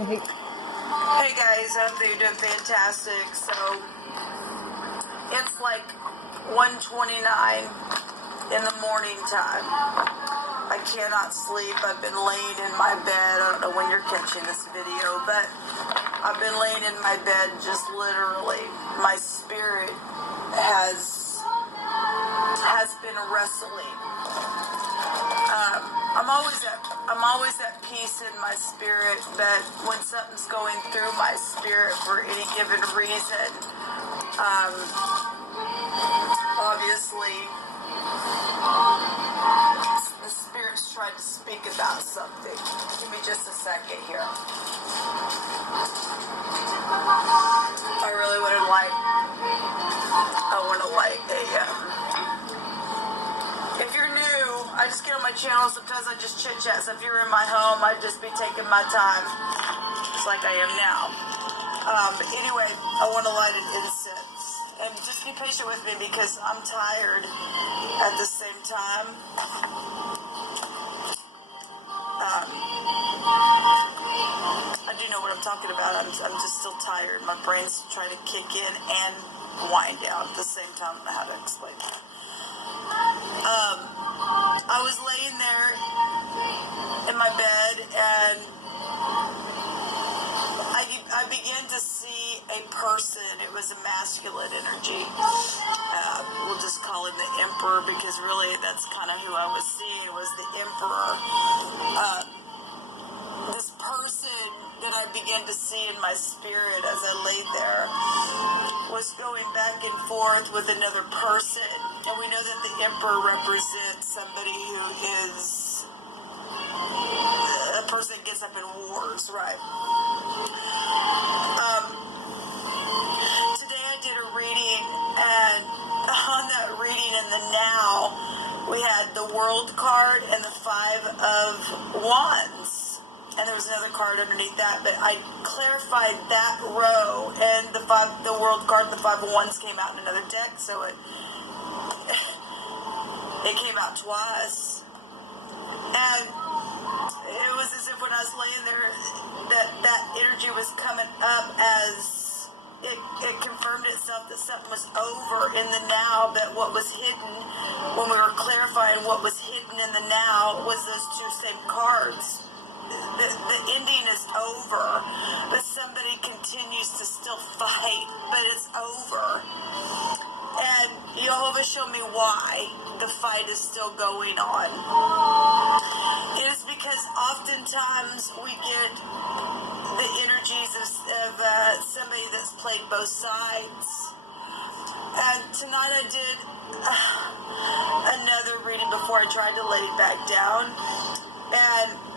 Hey guys, I hope you're doing fantastic. So it's like 1:29 in the morning time. I cannot sleep. I've been laying in my bed. I don't know when you're catching this video, but I've been laying in my bed just literally. My spirit has been wrestling. I'm always at peace in my spirit, but when something's going through my spirit for any given reason, obviously the spirit's trying to speak about something. Give me just a second here. I really want to like if you're new, I just get on my channel, sometimes I just chit chat. So if you're in my home, I'd just be taking my time, just like I am now. But anyway, I want to light an incense. And just be patient with me because I'm tired at the same time. I do know what I'm talking about. I'm just still tired. My brain's trying to kick in and wind down at the same time. I don't know how to explain that. I was laying there in my bed and I began to see a person. It was a masculine energy. We'll just call him the Emperor because really that's kind of who I was seeing. It was the Emperor. This person that I began to see in my spirit as I lay there was going back and forth with another person. And we know that the Emperor represents somebody who is a person that gets up in wars, right? Today I did a reading, and on that reading in the now, we had the World card and the Five of Wands. And there was another card underneath that, but I clarified that row, and the World card and the Five of Wands came out in another deck, so it came out twice. And it was as if when I was laying there, that energy was coming up as it confirmed itself that something was over in the now, but what was hidden, when we were clarifying what was hidden in the now, was those two same cards. The ending is over, but somebody continues to still fight, but it's over. And Jehovah showed me why the fight is still going on. It is because oftentimes we get the energies of somebody that's played both sides. And tonight I did another reading before I tried to lay it back down. And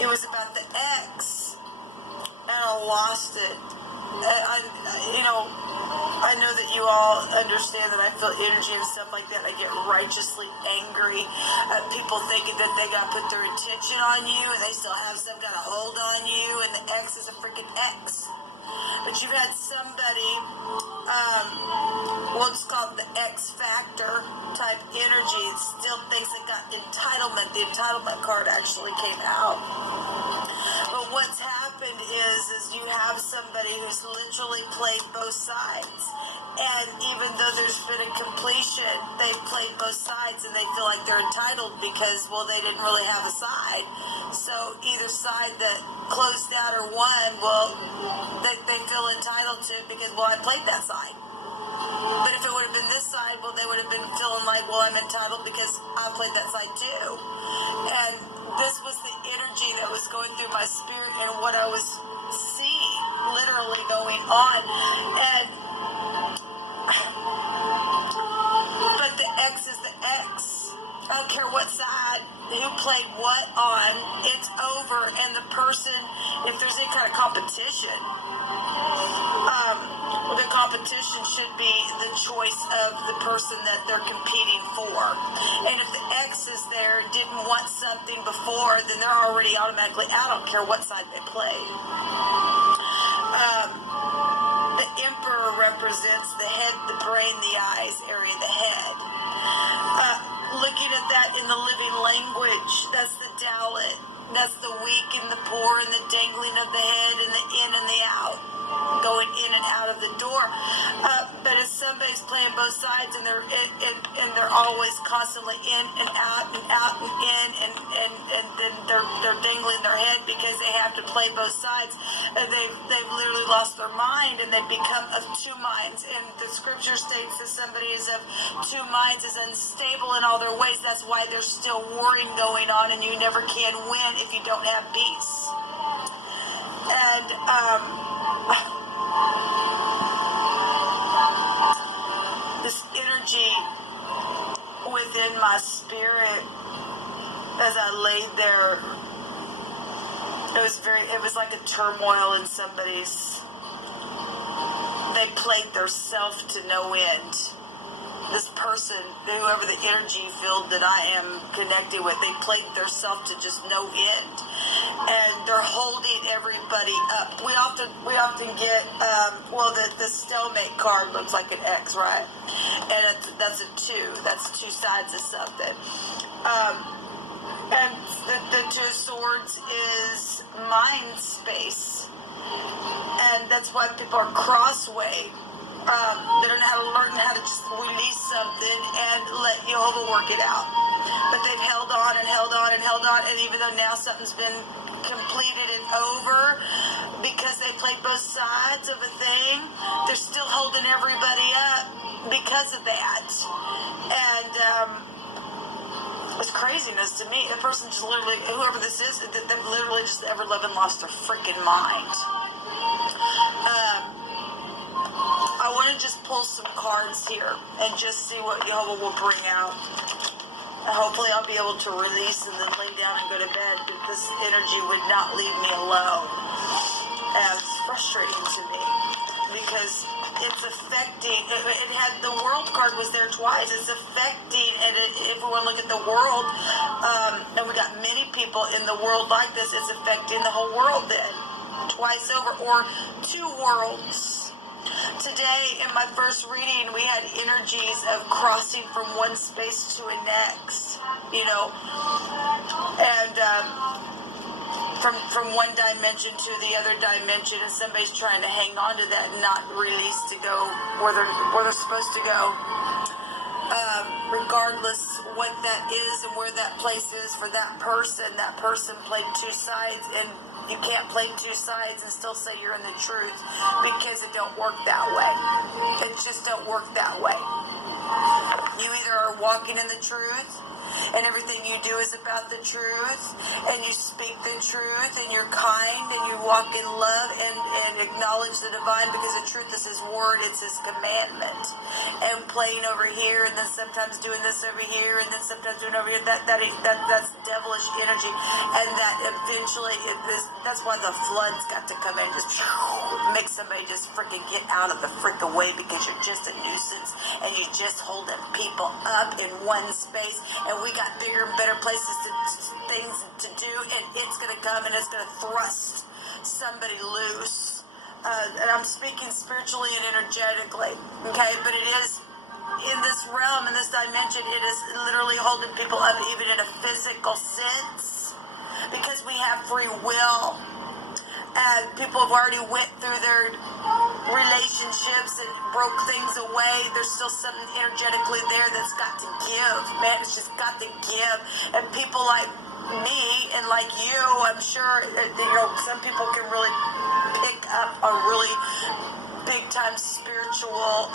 it was about the ex, and I lost it. I know that you all understand that I feel energy and stuff like that. I get righteously angry at people thinking that they got to put their attention on you, and they still have some kind of hold on you, and the ex is a freaking ex. But you've had somebody, we'll just call it the X Factor type energy, and still thinks they got entitlement. The entitlement card actually came out. But what's happened is you have somebody who's literally played both sides. And even though there's been a completion, they've played both sides and they feel like they're entitled because, well, they didn't really have a side. So either side that closed out or won, well, they feel entitled to it because, well, I played that side. But if it would have been this side, well, they would have been feeling like, well, I'm entitled because I played that side too. And this was the energy that was going through my spirit and what I was seeing literally going on. And but the X is the X. I don't care what side, who played what on, it's over. And the person, if there's any kind of competition, the competition should be the choice of the person that they're competing for. And if the X is there and didn't want something before, then they're already automatically out. I don't care what side they played. The Emperor represents the head, the brain, the eyes area, the head. Looking at that in the living language, that's the Dalit. That's the weak and the poor and the dangling of the head and the in and the out, going in and out of the door. But if somebody's playing both sides and they're always constantly in and out and out and in and then they're dangling their head because they have to play both sides, they've literally lost their mind and they become of two minds. And the scripture states that somebody is of two minds, is unstable in all their ways. That's why there's still warring going on, and you never can win if you don't have peace. And this energy within my spirit, as I laid there, it was like a turmoil in somebody's. They played their self to no end. This person, whoever the energy field that I am connected with, they played their self to just no end, and they're holding everybody up. We often get the stalemate card looks like an X, right? And that's a 2. That's two sides of something. And the 2 of Swords is mind space, and that's why people are crossway. They don't know how to learn how to just release something and let Jehovah work it out. But they've held on and held on and held on, and even though now something's been completed and over, because they played both sides of a thing, they're still holding everybody up because of that. And it's craziness to me. The person just literally, whoever this is, they've literally just ever lived and lost their freaking mind. I want to just pull some cards here and just see what Jehovah will bring out. And hopefully I'll be able to release and then lay down and go to bed, but this energy would not leave me alone. And it's frustrating to me because it's affecting, it had, the world card was there twice. It's affecting, and if we want to look at the world, and we got many people in the world like this, it's affecting the whole world then. Twice over, or 2 worlds. Today, in my first reading, we had energies of crossing from one space to a next, and from one dimension to the other dimension, and somebody's trying to hang on to that and not release to go where they're supposed to go. Regardless what that is and where that place is for that person played 2 sides, and you can't play 2 sides and still say you're in the truth, because it don't work that way. It just don't work that way. You either are walking in the truth, and everything you do is about the truth, and you speak the truth, and you're kind, and you walk in love, and acknowledge the divine, because the truth is His word, it's His commandment. And playing over here, and then sometimes doing this over here, and then sometimes doing over here, that's devilish energy, and that eventually, that's why the flood's got to come in, just make somebody just freaking get out of the freaking way, because you're just a nuisance, and you're just holding people up in one space, and we got bigger and better places things to do, and it's going to come and it's going to thrust somebody loose. And I'm speaking spiritually and energetically, okay? But it is in this realm, in this dimension, it is literally holding people up even in a physical sense, because we have free will. And people have already went through their relationships and broke things away. There's still something energetically there that's got to give. Man, it's just got to give. And people like me and like you, I'm sure, some people can really pick up a really big-time spiritual,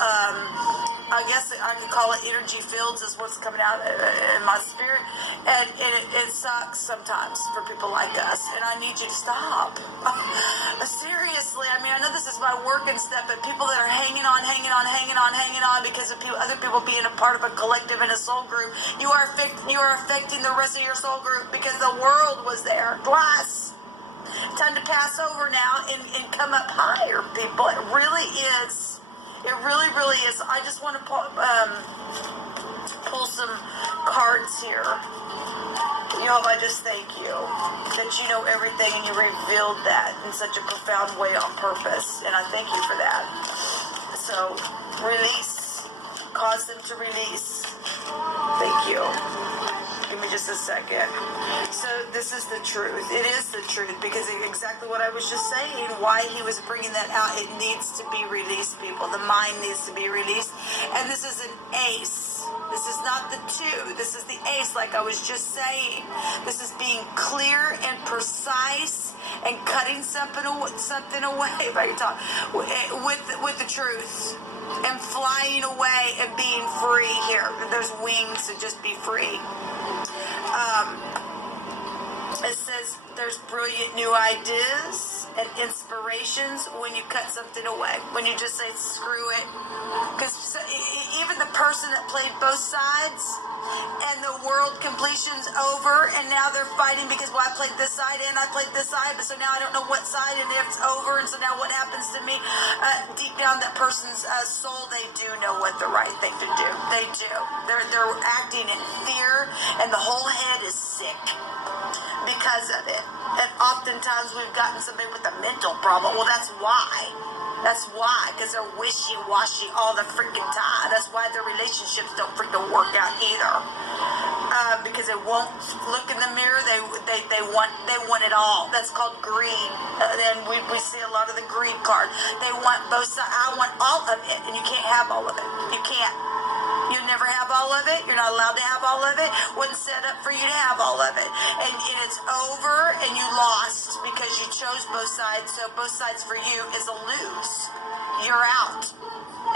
I guess I could call it energy fields is what's coming out in my spirit. And it sucks sometimes for people like us. And I need you to stop. Seriously, I mean, I know this is my work and stuff, but people that are hanging on because of other people being a part of a collective and a soul group, you are affecting the rest of your soul group, because the world was there. Glass. Time to pass over now and come up higher, people. It really is. It really, really is. I just want to pull some cards here. I just thank you that you know everything, and you revealed that in such a profound way on purpose. And I thank you for that. So, release. Cause them to release. Thank you. Give me just a second. So this is the truth. It is the truth, because exactly what I was just saying, why he was bringing that out. It needs to be released, people. The mind needs to be released. And this is an ace. This is not the 2. This is the ace, like I was just saying. This is being clear and precise and cutting something away if I can talk, with the truth. And flying away and being free here. There's wings to just be free. It says there's brilliant new ideas and inspirations when you cut something away. When you just say, screw it. Because even the person that played both sides, and the world completion's over, and now they're fighting because, well, I played this side and I played this side, but so now I don't know what side, and it's over, and so now what happens to me? Deep down that person's soul, they do know what the right thing to do. They do. They're acting in fear, and the whole head is sick because of it. And oftentimes we've gotten somebody with a mental problem. Well, that's why. That's why, because they're wishy-washy all the freaking time. That's why their relationships don't freaking work out either. Because they won't look in the mirror. They want it all. That's called greed. And we see a lot of the greed card. They want both sides. I want all of it, and you can't have all of it. You can't. You never have all of it. You're not allowed to have all of it. Wasn't set up for you to have all of it. And it's over, and you lost because you chose both sides. So both sides for you is a lose. You're out.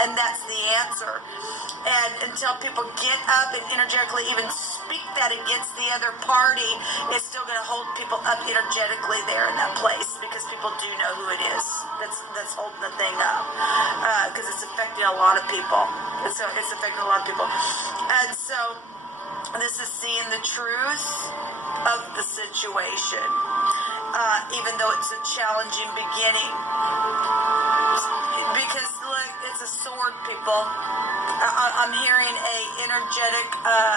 And that's the answer. And until people get up and energetically even speak that against the other party, it's still going to hold people up energetically there in that place, because people do know who it is that's holding the thing up, because it's affecting a lot of people. So it's affecting a lot of people. And so this is seeing the truth of the situation, even though it's a challenging beginning. Because, look, it's a sword, people. I'm hearing a energetic,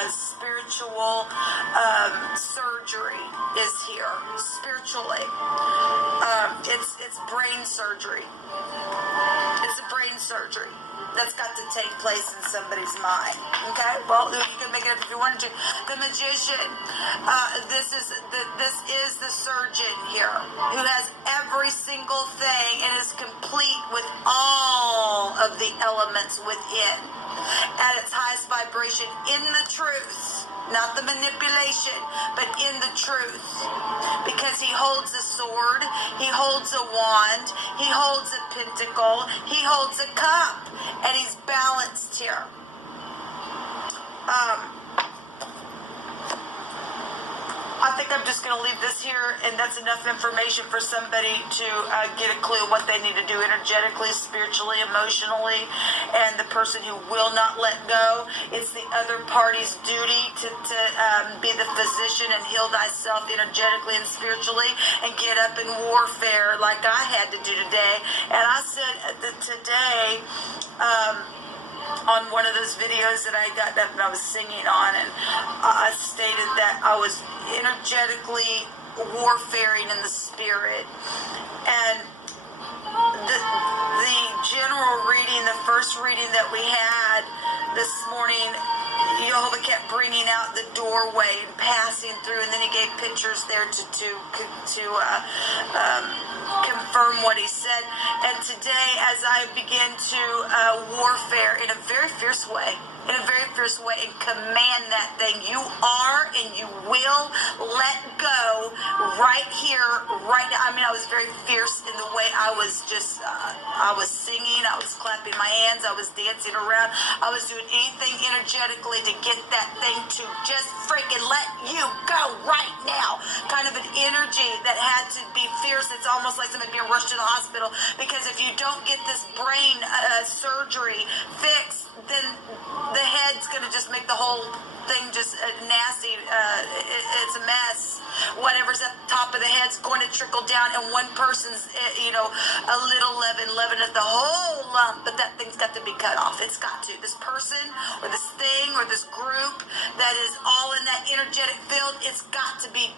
spiritual surgery is here. Spiritually. It's brain surgery. It's a brain surgery that's got to take place in somebody's mind. Okay? Well, you can make it up if you wanted to. The magician. This is the surgeon here, who has every single thing and is complete with all of the elements within at its highest vibration in the truth, not the manipulation, but in the truth. Because he holds a sword, he holds a wand, he holds a pentacle, he holds a cup, and he's balanced here. I think I'm just going to leave this here, and that's enough information for somebody to get a clue what they need to do energetically, spiritually, emotionally, and the person who will not let go. It's the other party's duty to be the physician and heal thyself energetically and spiritually, and get up in warfare like I had to do today. And I said that today, on one of those videos that I got that I was singing on, and I stated that I was energetically warfaring in the spirit. And the general reading, the first reading that we had this morning, Jehovah kept bringing out the doorway and passing through, and then he gave pictures there to confirm what he said. And today, as I begin to warfare in a very fierce way, and command that thing, you are and you will let go right here, right now. I mean, I was very fierce in the way I was just, I was singing, I was clapping my hands, I was dancing around, I was doing anything energetically to get that thing to just freaking let you go right now. Kind of an energy that had to be fierce. It's almost like somebody being rushed to the hospital, because if you don't get this brain surgery fixed, then the head's going to just make the whole thing just nasty. It's a mess. Whatever's at the top of the head's going to trickle down, and one person's, a little leaven at the whole lump, but that thing's got to be cut off. It's got to. This person or this thing or this group that is all in that energetic field, it's got to be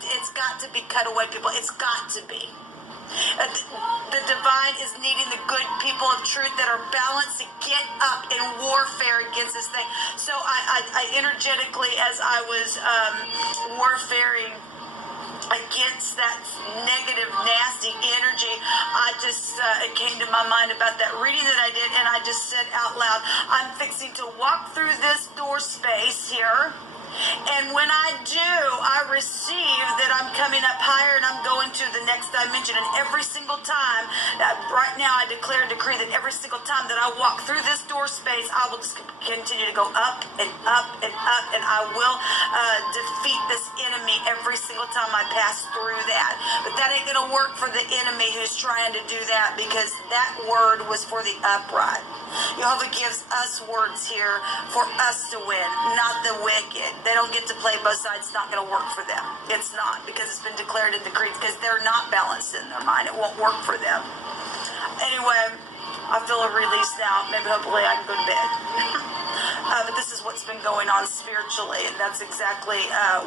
cut away, people. It's got to be. The divine is needing the good people of truth that are balanced to get up in warfare against this thing. So I energetically, as I was warfaring against that negative, nasty energy, I just, it came to my mind about that reading that I did, and I just said out loud, I'm fixing to walk through this door space here, and when I do, I receive that I'm coming up higher and I'm going to the next dimension. And every single time, right now I declare and decree that every single time that I walk through this door space, I will just continue to go up and up and up, and I will defeat this enemy every single time I pass through that. But that ain't going to work for the enemy who's trying to do that, because that word was for the upright. Jehovah gives us words here for us to win, not the wicked. They don't get to play both sides. It's not going to work for them. It's not, because it's been declared and decreed, because they're not balanced in their mind. It won't work for them. Anyway, I feel a release now. Maybe hopefully I can go to bed. But this is what's been going on spiritually, and that's exactly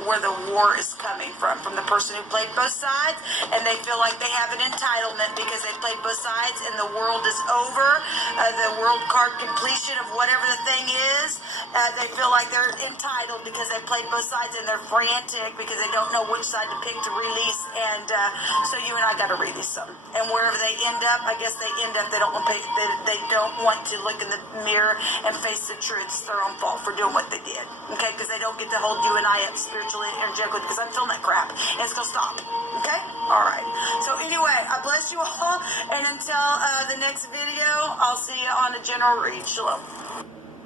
where the war is coming from the person who played both sides, and they feel like they have an entitlement because they played both sides, and the world is over. The world card completion of whatever the thing is, they feel like they're entitled because they played both sides, and they're frantic because they don't know which side to pick to release. And so you and I got to release them, and wherever they end up, I guess they end up, they don't want to look in the mirror and face the truth. It's their own fault for doing what they did, okay? Because they don't get to hold you and I up spiritually and energetically, because I'm feeling that crap, and it's gonna stop, okay? All right. So anyway, I bless you all, and until the next video, I'll see you on a general read. Shalom.